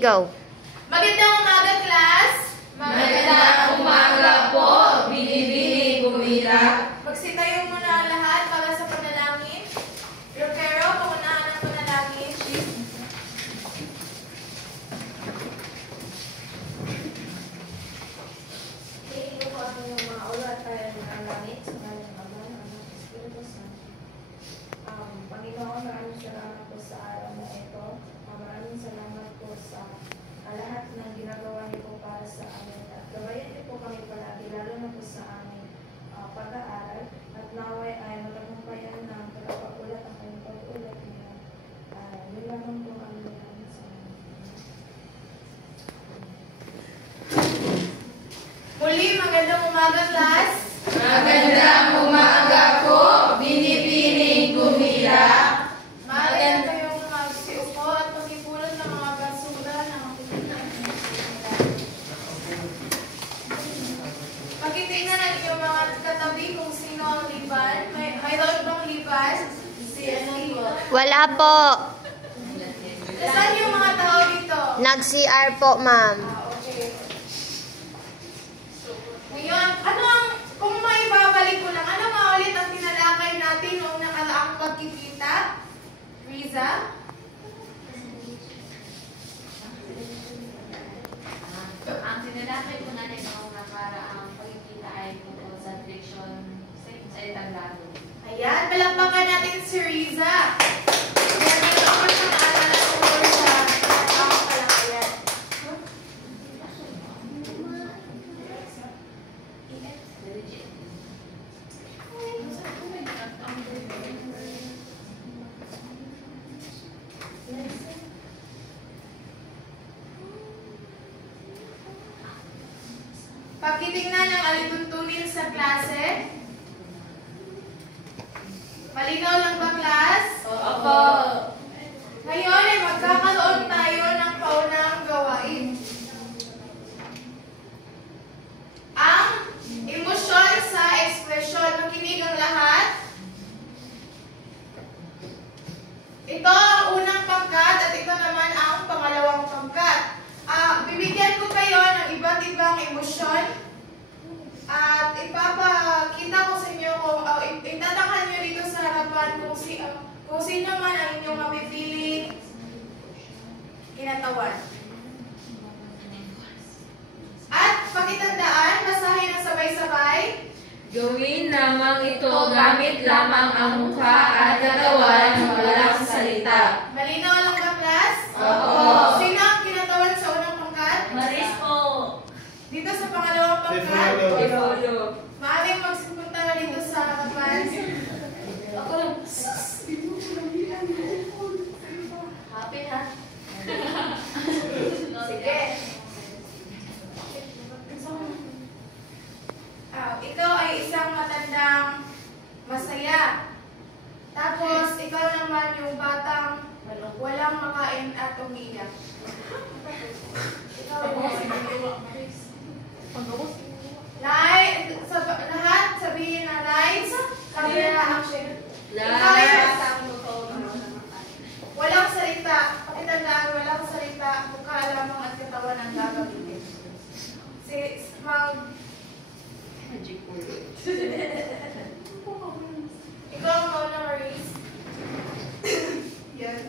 Go. Magandang umaga, class! Magandang umaga po, Binibini Gumila. Magsitayo muna ang lahat para sa panalangin. Rocero, pangunahan ang panalangin. Tingin ko ang inyong mga ulo at kaya ng langit sa ngalan ng Ama, ng Anak, at Espiritu Santo. Panginoon, maraming salamat po sa araw na ito. Maraming salamat po sa lahat ng ginagawa niyo po para sa amin. At gabayan niyo po kami palagi, lalo na po sa aming pag-aaral. At naway ay matagumpayan ng pagpapaulat ang kanyang pag-ulat niyo. Yun lamang po ang maraming salamat. Muli, magandang umaga, class! Magandang umaga po, Binibini Gumila. Maaari kayong magsiupo at pag-ipulot ng mga basura na makikita. Pakitingnan ang inyong mga katabi kung sino ang liban. May load bang liban? Si ano po? Wala po. Saan yung mga tao dito? Nag-CR po, ma'am. Okay. Ngayon, kung may babalik ko lang, ano nga ulit ang tinalakay natin noong nakaraang pagkikita? Riza? Ang tinalakay po natin noong nakaraang pagkikita ay tungkol sa direksyon sa entablado. Ayan, palakpakan natin si Riza. Ayan, ito ako siyang alala tungkol sa ang palakayan. Pakitingnan ang alituntunin sa klase. Malinaw lang ba, class? Opo. Ngayon ay magkakaroon tayo ng paunang gawain. Ang emosyon sa ekspresyon. Makinig ang lahat. Ito ang unang pangkat at ito naman ang pangalawang pangkat. Bibigyan ko kayo ng iba't ibang emosyon at ipapakita ko sa inyo kung itatakhan nyo dito sa harapan kung sino man ang inyong mapipili kinatawan. At pakitandaan, basahin ang sabay-sabay. Gawin lamang ito gamit lamang ang mukha at katawan, walang salita. Malinaw lang ba, class? Opo. Sino ang kinatawan sa unang pangkat? Maris po! Dito sa pangalawang pangkat? Ipolo. Maaaring magsipunta na dito sa harapan. Ako lang. Happy ha? Sige. Ikaw ay isang matandang masaya. Tapos, ikaw naman yung batang walang makain at umiiyak. Ikaw lahat sabihin na lights, camera, action. Ikaw ay walang salita. Pakitandaan, walang salita. Mukha lamang at katawan ang gagamitin. Ikaw ang mauna, Maurice. Yan.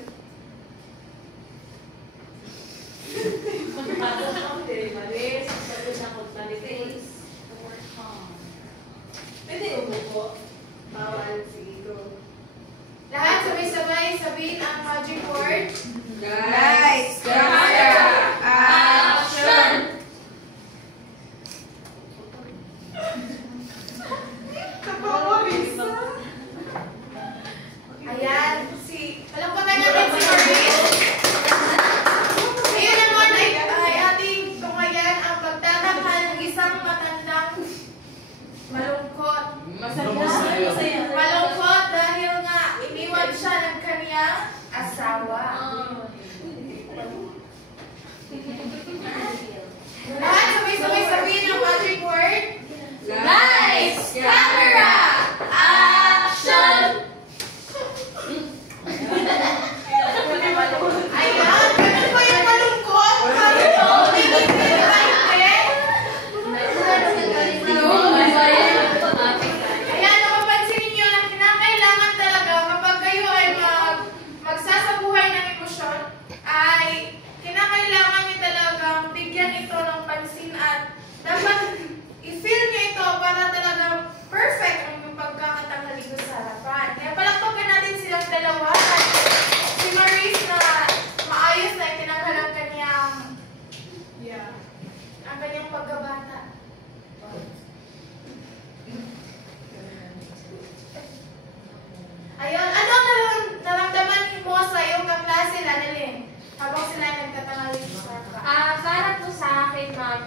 Pwede umupo. Bawal, sige ko. Lahat sabay-sabay sabihin ang magic word. Lights, camera, action! Ayan, palakpakan natin si Maurice. Ngayon naman ay ating tunghayan ang pagtatakal ng isang matandang malungkot. Masaya. Malungkot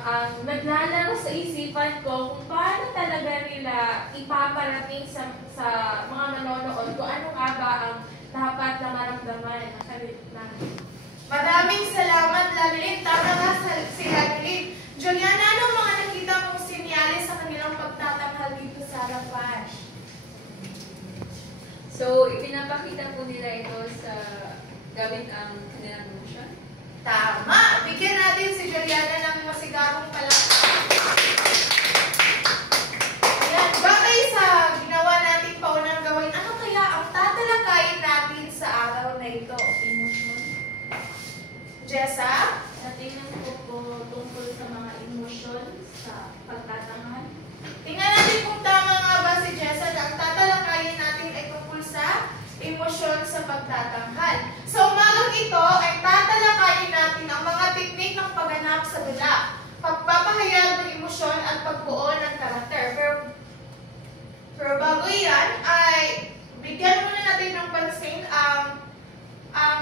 ang naglalaro sa isipan ko kung paano talaga nila ipaparating sa mga manonood kung ano nga ba ang dapat na maramdaman ng kalimutan. Maraming salamat, Lalilin. Tama nga si Lalilin. Juliana, ano mga nakita mong sinyales sa kanilang pagtatanghal dito sa harapan? So, ipinapakita po nila ito sa gamit ang kanilang emotion. Tama! Bigyan natin si Juliana ng masigabong palakpak. Ayan, bagay sa ginawa natin paunang gawin, ano kaya ang tatalakayin natin sa araw na ito? Emotion. Jessa? Sa tingnan ko po tungkol sa mga emosyon sa pagtatanghal. Tingnan natin kung tama nga ba si Jessa na ang tatalakayin natin ay tungkol sa emosyon sa pagtatanghal. Sa umagang ito ay tatalakayin natin ang mga teknik ng pagganap sa dula, pagpapahayag ng emosyon at pagbuo ng karakter. Pero bago yan ay bigyan muna natin ng pansin ang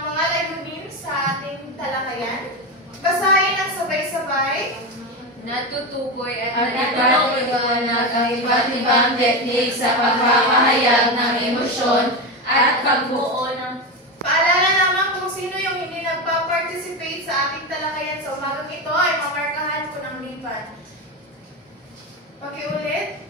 mga layunin sa ating talakayan. Basahin ang sabay-sabay. Natutukoy at Naliwanag ang iba't ibang teknik sa pagpapahayag ng emosyon at pagbuo ng Paalala lamang kung sino yung hindi nagpa-participate sa ating talakayan sa umagang ito ay mamarkahan ko ng lipan. Pakiulit.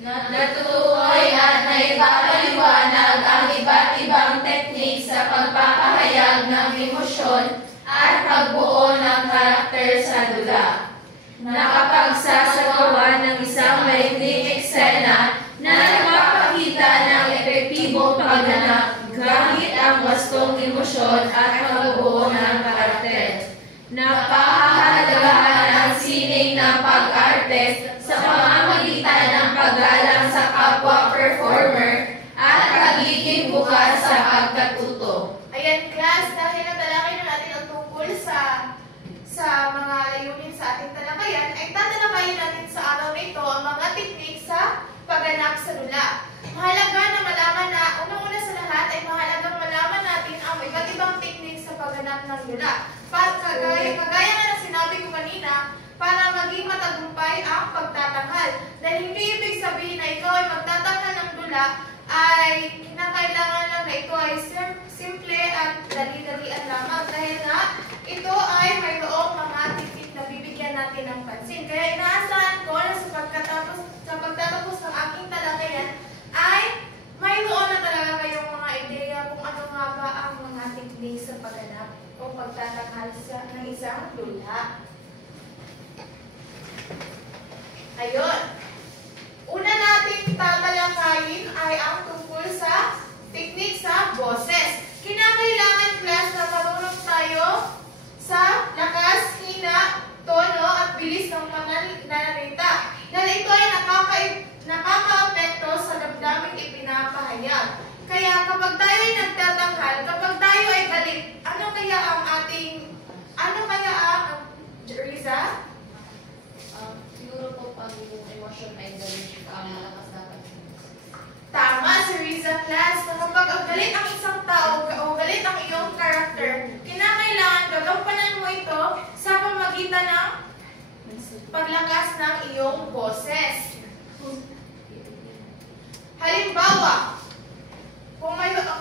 natutukoy at naipapaliwanag ang iba't ibang teknik sa pagpapahayag ng emosyon at pagbuo ng karakter sa dula. Nakapagsasagawa ng isang maikling eksena na nagpapakita ng epektibong pagganap gamit ang wastong emosyon at pagbuo ng karakter. Napahahalagahan ang sining ng pag-arte sa pamamagitan ng paggalang sa kapwa performer at pagiging bukas sa pagkatuto. Ayan, class, dahil natalakay na natin ang tungkol sa mga layunin sa ating talakayan, ay tatalakayin natin sa araw na ito ang mga teknik sa pagganap sa dula. Mahalaga na malaman na, unang-una sa lahat, ay mahalagang malaman natin ang iba't ibang teknik sa pagganap ng dula. Kagaya nga ng sinabi ko kanina, para maging matagumpay ang pagtatanghal. Dahil hindi ibig sabihin na ikaw ay magtatanghal ng dula, ay kinakailangan lang na ito ay simple at dali-dalian lamang. Dahil nga, ito ay mayroong mga teknik na bibigyan natin ng pansin. Kaya inaasahan ko na sa pagtatapos ng aking talakayan, ay mayroon na talaga kayong mga ideya kung ano nga ba ang mga teknik sa pagganap o pagtatanghal ng isang dula. Ayun. Una nating tatalakayin ay ang tungkol sa teknik sa boses. Kinakailangan, class, na marunong tayo sa lakas, hina, tono at bilis ng pananalita. Dahil ito ay nakaka-apekto sa damdaming ipinapahayag. Kaya kapag tayo ay nagtatanghal, kapag tayo ay galit, ano kaya ang Riza? Siguro po pag yung emosyon ay galit ang malakas dapat. Tama si Riza, class. Kapag ang galit ang isang tao o galit ang iyong character, kinakailangan gagampanan mo ito sa pamagitan ng paglakas ng iyong boses. Halimbawa, kung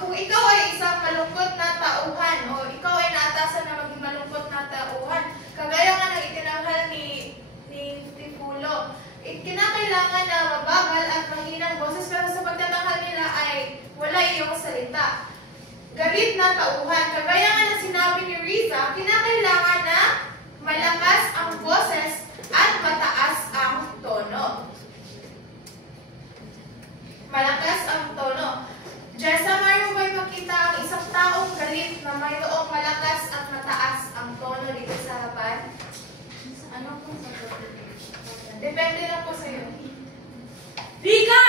ikaw ay isang malungkot na tauhan o ikaw ay naatasan na maging malungkot na tauhan, kagaya nga ng itinanghal ni Tipulo, kinakailangan na mabagal at mahinang boses pero sa pagtatanghal nila ay wala iyong salita. Galit na tauhan, kagaya nga ng sinabi ni Riza, kinakailangan na malakas ang boses at mataas ang tono. Malakas ang tono. Jessa, mayroon ba ipakita ang isang taong galit na mayroong malakas at mataas ang tono dito sa harapan? Ano po sa Depende lang po sa'yo. Rika!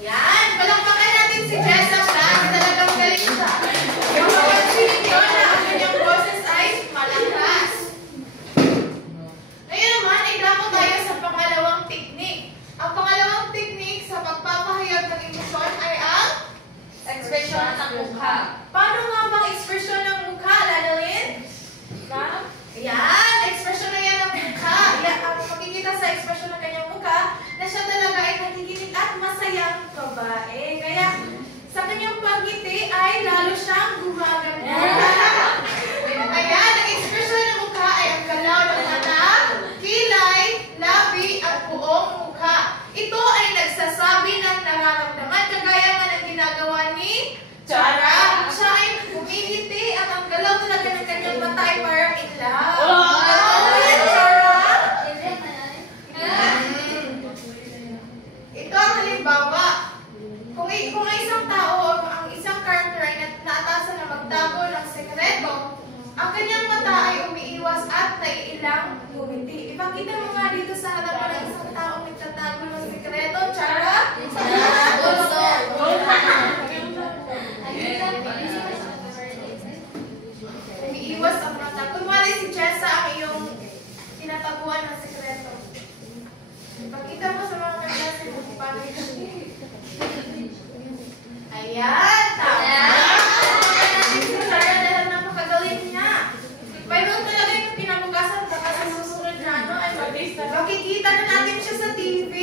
Yan! Palakpakan natin si Jessa, class. Talagang galit siya. Yung mapansin niyo na ang kanyang boses ay malakas. Ipakita mo nga dito sa harapan ng isang taong nagtatago ng sikreto, Chara. Umiiwas ang mata. Kunwari si Jessa ang iyong tinataguan ng sikreto. Ipakita mo sa mga kaklase kung paano ito. Ayan, tama. Natin si Chara dahil napakagaling niya. Mayroon talaga yung pinabukasan baka sa susunod na ano ay makikita na natin siya sa TV.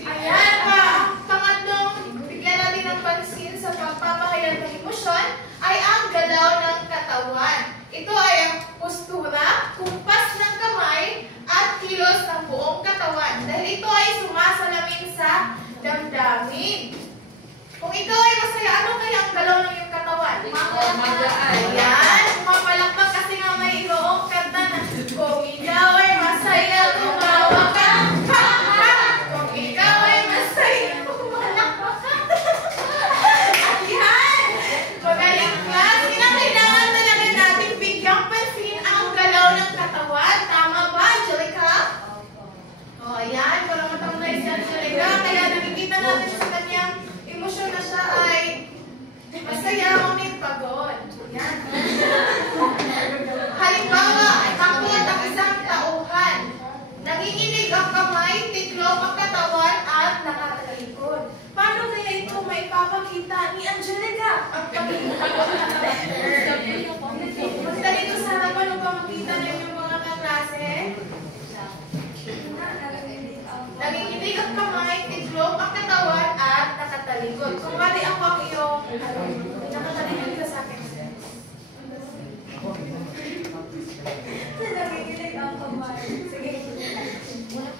Ayan pa, ang pangatlong bigyan natin ng pansin sa pagpapahayag ng emosyon ay ang galaw ng katawan. Ito ay ang postura, kumpas ng kamay, at kilos ng buong katawan. Dahil ito ay sumasalamin sa damdamin. Kung ikaw ay masaya, ano kaya ang galaw ng iyong katawan? Ayan, mapalakpak kasi nga may iroong kanta na kung ikaw ay masaya, tumawa ka. Kung ikaw ay masaya, tumalakpak ka. Ayan, magaling ka. Kinakailangan talaga natin bigyang pansin ang galaw ng katawan. Tama ba, Angelica? O, ayan, para matamlay si Angelica. Kaya nakikita natin sa kanyang emosyon na siya ay masaya o may pagod. Yan. Halimbawa, takot ang isang tauhan. Nanginginig ang kamay, tiklop ang katawan, at nakatalikod. Paano kaya ito may papakita ni Angelica? Ang Punta dito sa harapan upang makita na yung mga kaklase. Nanginginig ang kamay, tiklop ang katawan, at nakatalikod. Kung wari ako ang iyong nakatalikod ka sa akin. Nanginginig ang kamay. Sige.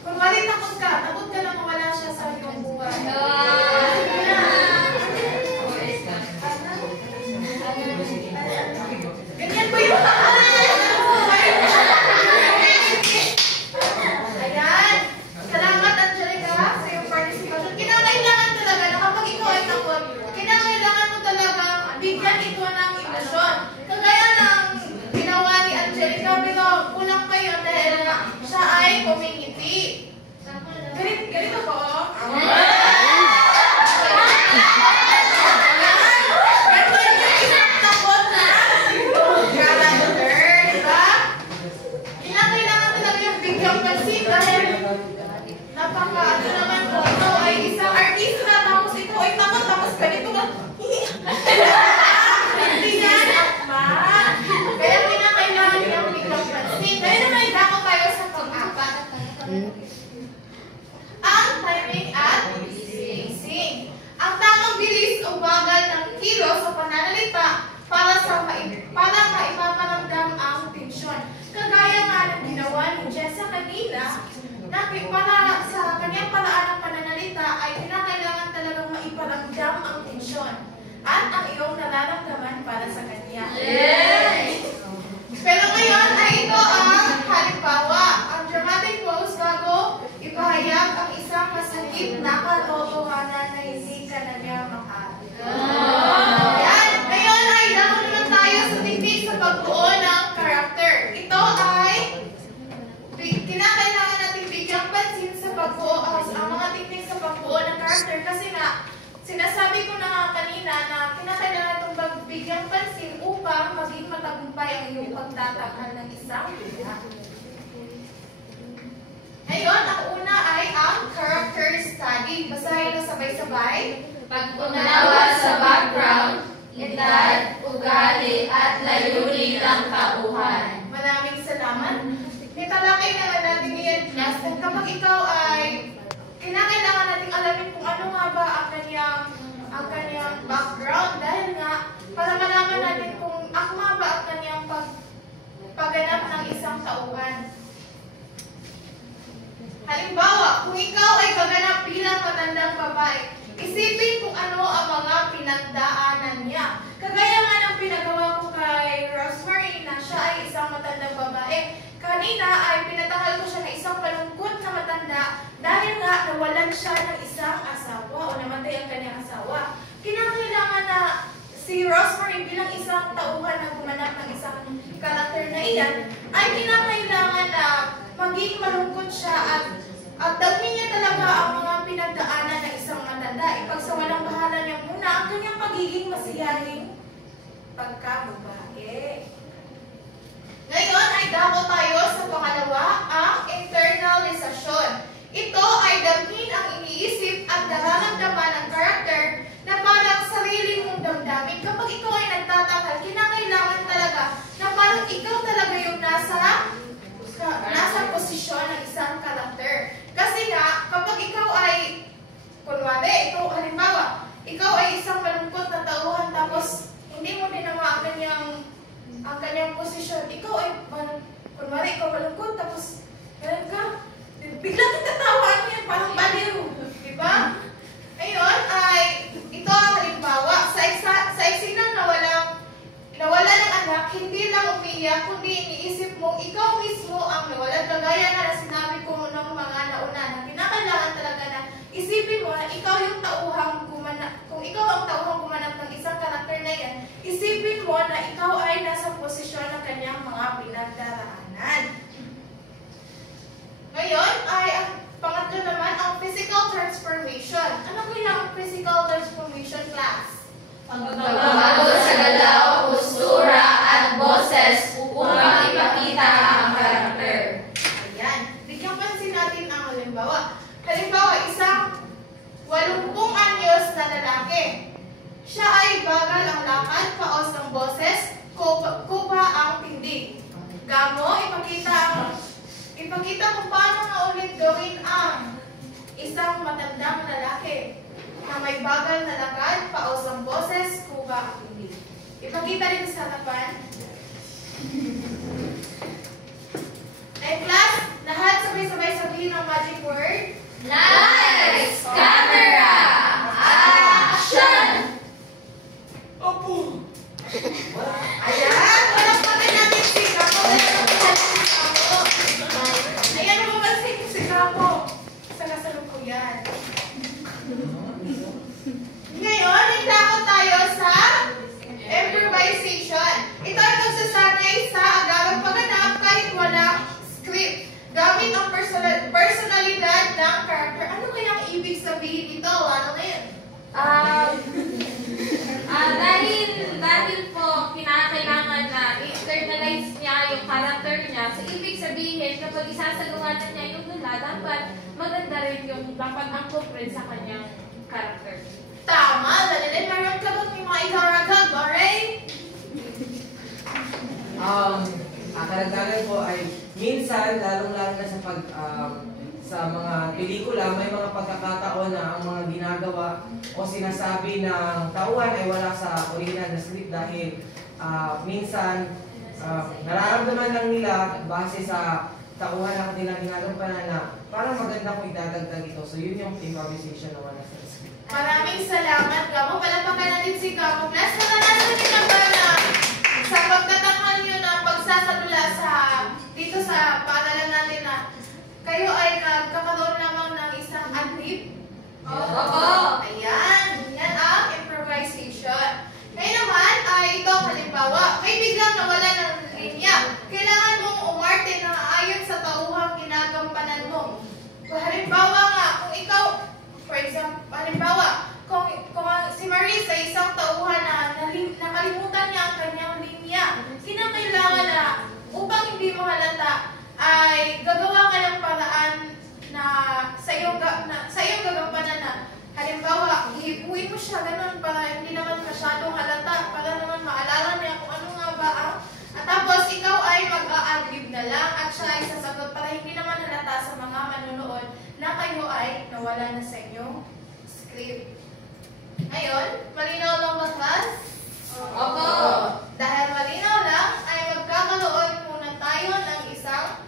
Kung wari takot ka na mawala siya sa iyong buhay. Ganyan po yung Ayan. Salamat, Angelica, sa iyong participation. Kinakailangan talaga na kapag ikaw ay takot, kinakailangan mo talaga bigyan ito ng emosyon. Kagaya ng ginawa ni Angelica, pero kulang pa yun dahil siya ay kumingiti. Ganito po, oh. Ganyan yung isang takot na character, diba? Kinakailangan talaga yung bigyang pansin dahil napaka, naman po, ito ay isang artista, tapos ito ay takot, tapos ganito ka. Hindi yan, akma. Kaya kinakailangan yung bigyang pansin. Kaya naman idako tayo sa pang-apat. Ang timing at pacing. Ang tamang bilis o bagal ng kilos sa pananalita para maipaparamdam ang tensyon. Kagaya nga ng ginawa ni Jessa kanina, na para sa kanyang paraan ng pananalita ay kinakailangan talagang maiparamdam ang tensyon at ang iyong nararamdaman para sa kanya. Pero ngayon ay ito ang halimbawa, ang dramatic pose bago ipahayag ang isang masakit na katotohanan na hindi ka na niya makakita. Yan. Ngayon ay dako naman tayo sa technique sa pagbuo ng character. Ito ay kinakailangan natin bigyang pansin sa pagbuo ang mga technique sa pagbuo ng character kasi nga sinasabi ko na nga kanina na kinakailangan itong bigyang pansin upang maging matagumpay ang iyong pagtatakal ng isang tula. Ngayon, ang una ay ang character study. Basahin na sabay-sabay. Pag-unawa sa background, edad, ugali, at layunin ng tauhan. Maraming salamat. Nitalakay naman natin yan, class. At kapag ikaw ay kinakailangan natin alamin kung ano nga ba ang kanyang background. Dahil nga, para malaman natin kung akma ba ang kanyang pagganap ng isang tauhan. Halimbawa, kung ikaw ay gaganap bilang matandang babae, isipin kung ano ang mga pinagdaanan niya. Kagaya nga ng pinagawa ko kay Rosemary na siya ay isang matandang babae. Kanina ay pinatahal ko siya na isang palungkot na matanda dahil nga nawalan siya ng isang asawa o namatay ang kanyang asawa. Kinakailangan na si Rosemary bilang isang tauhan na gumanap ng isang karakter na iyan, ay kinakailangan na maging malungkot siya at dawin niya talaga ang mga pinagdaanan ng isang matanda. Ipagsawalang bahala niya muna ang kanyang pagiging masiyahing pagkababae. Ngayon ay dako tayo sa pangalawa, ang internalization. Ito ay damhin ang iniisip at nararamdaman ng karakter na parang sarili mong damdamin. Kapag ikaw ay nagtatanghal, kinakailangan talaga na parang ikaw talaga yung nasa posisyon ng isang karakter. Kasi nga, kapag ikaw ay, kunwari, ikaw halimbawa, ikaw ay isang malungkot na tauhan tapos hindi mo din naman ang kanyang posisyon. Ikaw ay, kunwari, ikaw malungkot tapos ganun ka, biglang nagtatawaan mo yan, parang baliw. Diba? Ngayon ay, ito ang halimbawa, sa eksenang nawala ng anak, hindi lang umiyak, kundi iniisip mong ikaw mismo ang nawalan. Kagaya nga na sinabi ko ng mga nauna na kinakailangan talaga na isipin mo na ikaw yung tauhang gumanap. Kung ikaw ang tauhang gumanap ng isang karakter na yan, isipin mo na ikaw ay nasa posisyon ng kanyang mga pinagdaraanan. Ngayon ay ang pangatlo naman ang physical transformation. Ano po yung physical transformation class? Pagbabago sa galaw, postura at boses upang ipakita ang karakter. Ayan. Bigyan pansin natin ang halimbawa. Halimbawa, isang 80 anyos na lalaki. Siya ay bagal ang lakad, paos ang boses, kupa ang tindig. Gamo, ipakita kung paano nga ulit gawin ang isang matandang lalaki na may bagal na lakad, paos ang boses, kupa ang tindig. Ipakita rin sa harapan. Class, lahat sabay-sabay sabihin ang magic word. Lights, camera, action! Opo! Ayan, walang patay natin si Kapo. Ayan, nababansin ko si Kapo sa kasalukuyan. Ngayon, itakot tayo sa improvisation. Ito ay magsasanay sa agarang pagganap kahit walang script. Gamit ang personalidad ng character. Ano kayang ibig sabihin nito? Ano na yun? Dahil po kinakailangan na internalize niya yung character niya, so ibig sabihin kapag isasagawa na niya yung dula, dapat maganda rin yung dapat angkop rin sa kanyang character. Tama! Dali rin, meron ka ba may mga ikaragag, Baray? Karagdagan po ay minsan, lalong-lalo na sa mga pelikula, may mga pagkakataon na ang mga ginagawa o sinasabi ng tauhan ay wala sa original na script dahil minsan nararamdaman lang nila base sa tauhan na kanilang ginagampanan na parang maganda kung idadagdag ito. So yun yung improvisation na wala sa script. Maraming salamat, Gamo. Palapakan natin si Gamo. Plus, naranasan niyo na ba na sa pagtatanghal niyo na pagsasadula dito sa paaralan natin na kayo ay nagkakaroon lamang ng isang ad-lib? Opo! Ayan, yan ang improvisation. Ngayon naman ay ito halimbawa, may biglang nawala ng linya. Kailangan mong umarte na ayon sa tauhang ginagampanan mo. Halimbawa nga, kung ikaw, for example, halimbawa, kung si Maris ay isang tauhan na nakalimutan niya ang kanyang linya, kinakailangan na upang hindi mo halata, ay gagawa ka ng paraan na sa iyong gagampanan na halimbawa, ihipuin mo siya ganun para hindi naman masyadong halata, para naman maalala niya kung ano nga ba ang at tapos ikaw ay mag-a-adlib na lang at siya ay sasagot para hindi naman halata sa mga manunood na kayo ay nawala na sa inyong script. Ngayon, malinaw lang ba, class? Opo! Dahil malinaw lang, ay magkakaroon muna tayo ng isang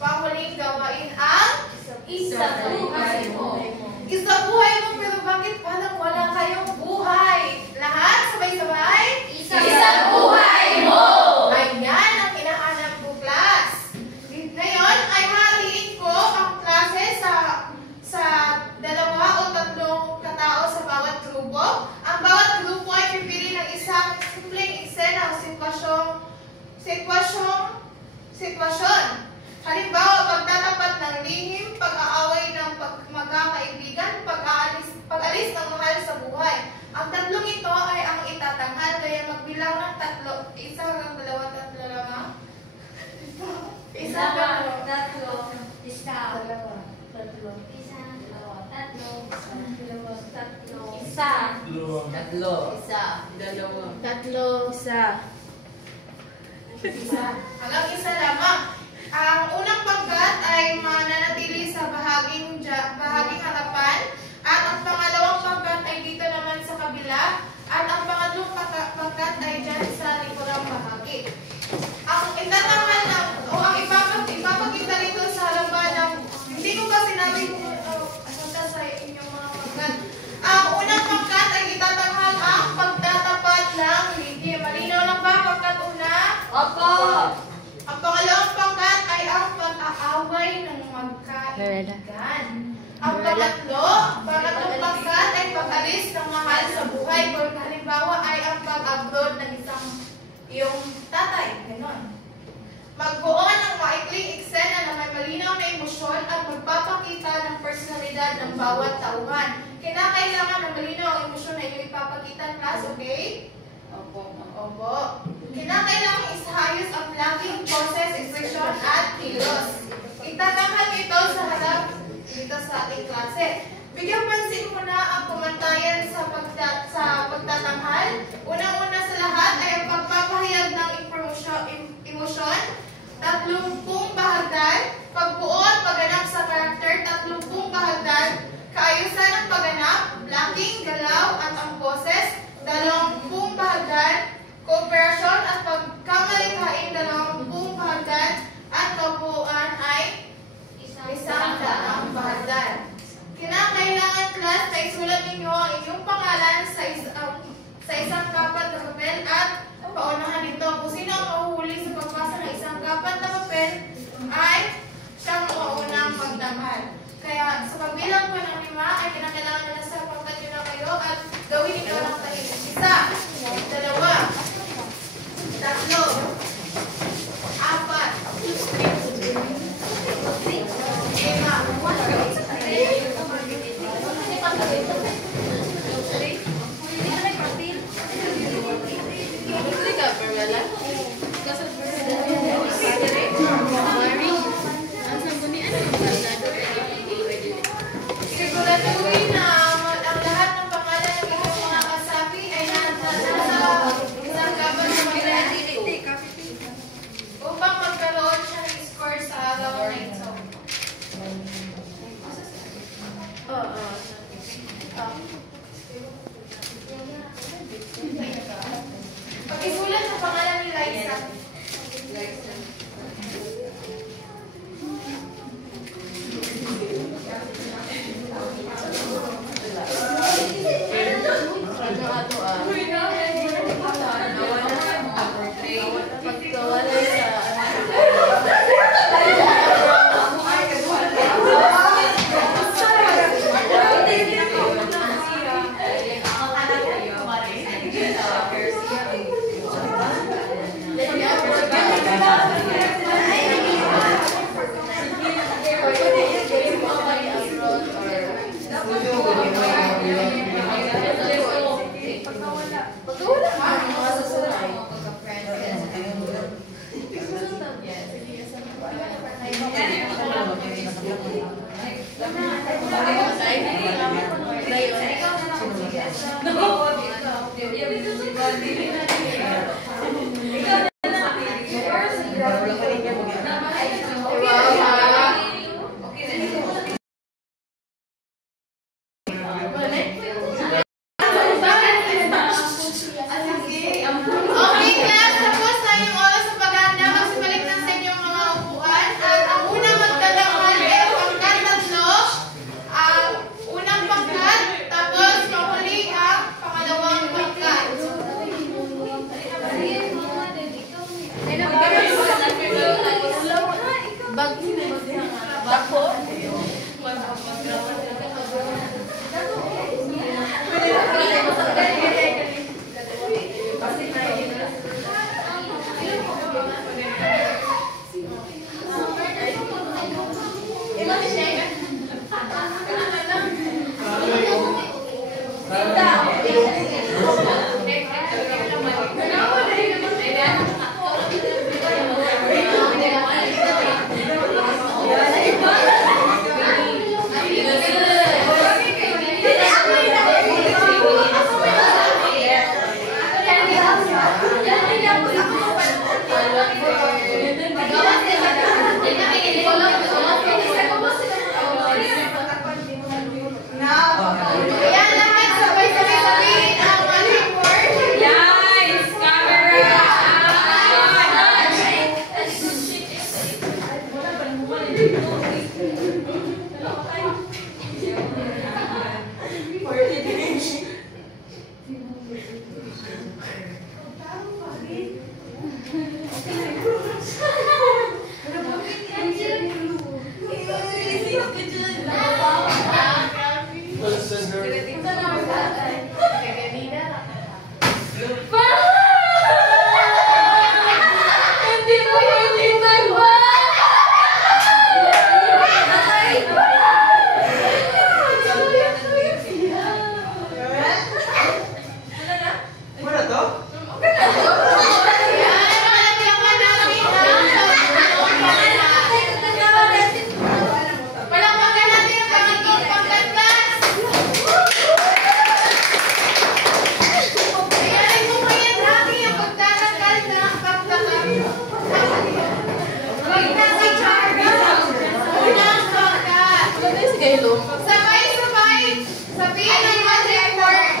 panghuling gawain ang Isa buhay mo. isa buhay mo, pero bakit parang wala kayong buhay? Lahat, sabay-sabay? Isa buhay mo! Ayan ang hinahanap ko, class. Ngayon ay haliin ko ang klase sa 2 o 3 katao sa bawat grupo. Ang bawat grupo ay pipili ng isang simpleng eksena o sitwasyong Sitwasyon. Halimbawa, pagtatapat ng lihim, pag-aaway ng magkakaibigan, pag-alis ng mahal sa buhay. Ang tatlong ito ay ang itatanghal, kaya magbilang ng tatlo. Isa hanggang dalawa, tatlo lamang. Isa, dalawa. Tatlo. Isa. Dalawa. Tatlo. Isa. Dalawa. Tatlo. Dalawa. Tatlo. Isa. Tatlo. Isa. Dalawa. Tatlo. Isa. Isa. Hanggang isa lamang. Ang unang pangkat ay mananatili sa bahaging harapan at ang pangalawang pangkat ay dito naman sa kabila at ang pangatlong pangkat ay dyan sa likurang bahagi. Ang itatanghal o ang ipapakita nito sa halaman ng hindi ko pa sinabi kung sa inyong mga pangkat. Ang unang pangkat ay itatanghal ang pagtatapat ng lihim. Malinaw lang ba pangkat una? Opo. Ang pangalawang pangkat ay ang pag-aaway ng magkaibigan. Ang pangatlong pangkat ay pag-alis ng mahal sa buhay. Kung halimbawa ay ang pag-abroad ng iyong tatay. Ganon. Magbuo ng maikling eksena na may malinaw na emosyon at magpapakita ng personalidad ng bawat tauhan. Kinakailangan na malinaw ang emosyon na iyong ipapakita, class, okay? Opo. Kinakailangan isahayos ang flagging, poses, expression, at kilos. Itatanghal ito sa harap dito sa ating klase. Bigyan pansin mo na ang kumantayan sa pagtatanghal. Unang-una sa lahat ay ang pagpapahayag ng emosyon, 30 bahagdan, pagbuo at pagganap sa karakter, 30 bahagdan, kaayusan ng pagganap, blocking, galaw, at ang poses, 20 bahagdan, kooperasyon at pagkamalikhain, 20 bahagdan, at kabuuan ay 100 bahagdan. Kinakailangan class na isulat ninyo ang inyong pangalan sa isang kapat na papel at paunahan nito. Kung sino ang mahuhuli sa pagbasa ng isang kapat na papel ay siyang maunang magtanghal. Kaya sa pagbilang ko ng 5 ay kinakailangan na nasa pangkat nyo na kayo at gawin ninyo ng tahimik. 1, 2, 3, 4, 5, 6, 7, 8, Now, ayan natin sabay-sabay sabihin ang magic word. Yes! Camera! Hindi mo yun tinagwa! Wala to? Ayan, palakpakan natin palakpakan natin ang pangatlong pangkantas. Ayan, ay kumayan natin ang pagtatanggal na pagtatanggal. Unang pangkat. Sabay-sabay sabihin ang magic word.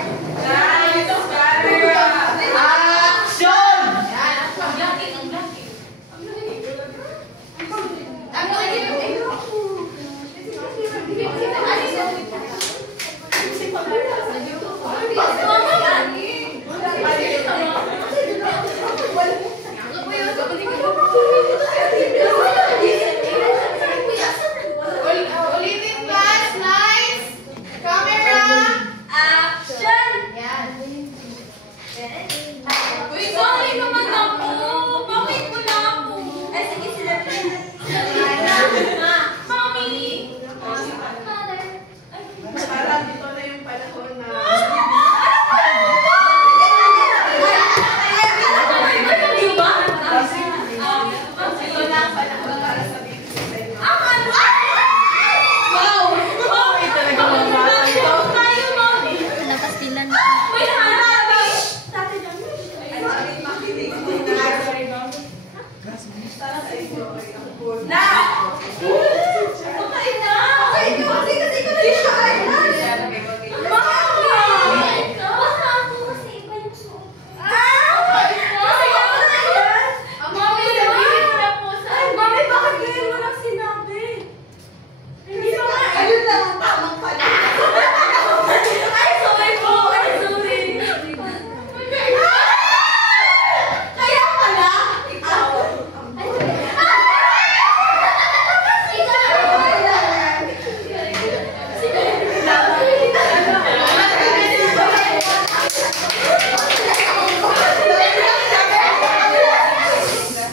Action! Ulitin class, lights, camera, Action! Uy, sorry naman ako! Bakit wala ako? Ay, sige sila. Mami! Parang dito na yung panahon na Di ba? ito na ang panahon para sabihin ko sa inyo. Wow! Wow! Talaga mga bata ito. Tayo, Mami! Nakastilan. May hanabi! Na! Patay na!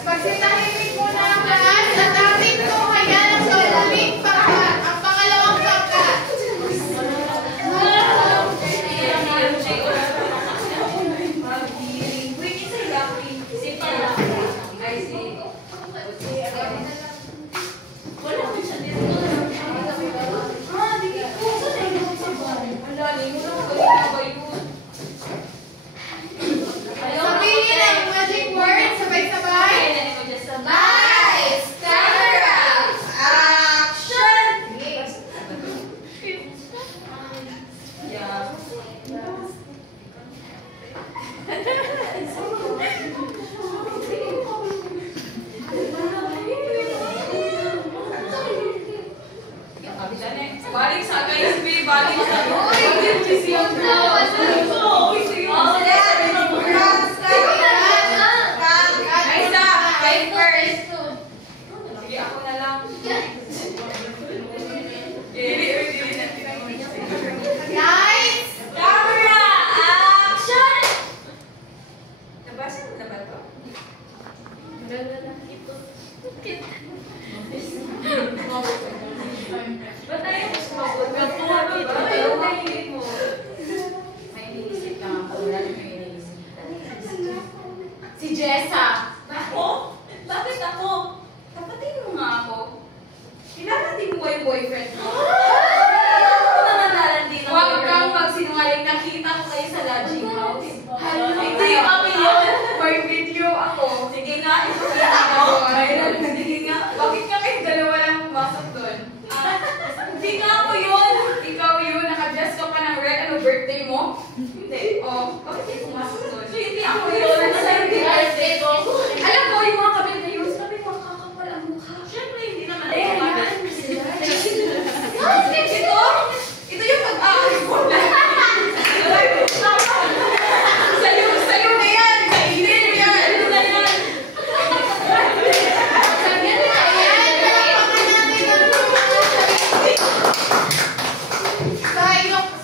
Magsitahimik muna ang lahat at ating tunghayan ang sulaming pangkat, ang pangalawang pangkat. Sabihin ang magic word, sabay-sabay. Lights, camera, action! Balik sa guys, balik sa Sige, ako na lang. Lights, Camera! Action! Nabasa mo na ba ito? Ba't tayo mas mabot? May iniisip ka nga po. Wala rin may iniisip. Si Jessa! Ako? Bakit ako? Kapatid mo nga ako. Kilala din mo yung boyfriend mo. Ako naman lalandi ng Huwag kang magsinungaling. Nakita ko kayo sa lodging house. Hindi kami yun. Ako yun. Alam mo, yung mga kabit na yun, sabi mo, kakapal ang mukha. Siyempre, hindi naman. Ito yung pag-aari ko na. Sayo na yan. Kainin yan. Ano na yan?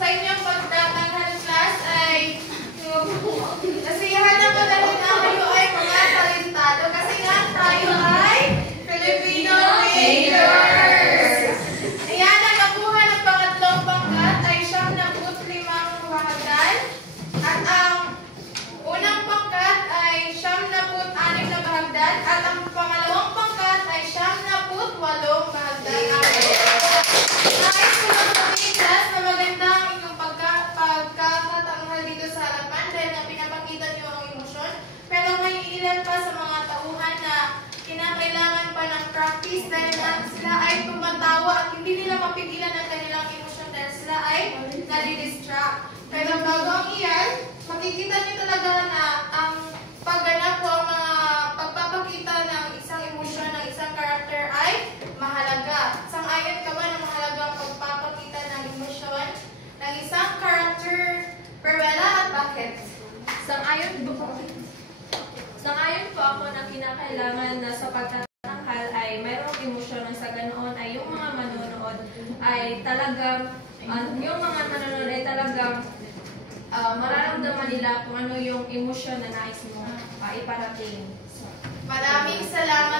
Sa inyong pagtatanghal class ay nasiyahan na ko dahil na kayo ay mga talentado kasi nga tayo ay Filipino Majors. Ayan, ang nakuha ng pangatlong pangkat ay 75 bahagdan at ang unang pangkat ay 76 na bahagdan at ang pangalawang pangkat ay 78 bahagdan. Nais ko lang sabihin class na maganda ang inyong pagkakatanghal dito sa harapan dahil na pinapakita niyo ang emosyon. Pero may ilan pa sa mga tauhan na kinakailangan pa ng practice dahil na sila ay tumatawa at hindi nila mapigilan ang kanilang emosyon dahil sila ay nadidistract. Pero bago ang iyan, makikita niyo talaga na ang pagganap o ang mga pagpapakita ng isang emosyon ng isang karakter ay mahalaga. Sang-ayon ka ba na mahalaga ang pagpapakita ng emosyon ng isang karakter, Perwela, at bakit? Sang-ayon po ako na kinakailangan na sa pagtatanghal ay mayroong emosyon ng sa ganoon ay yung mga manonood ay talagang mararamdaman nila kung ano yung emosyon na nais mo iparating. Maraming salamat.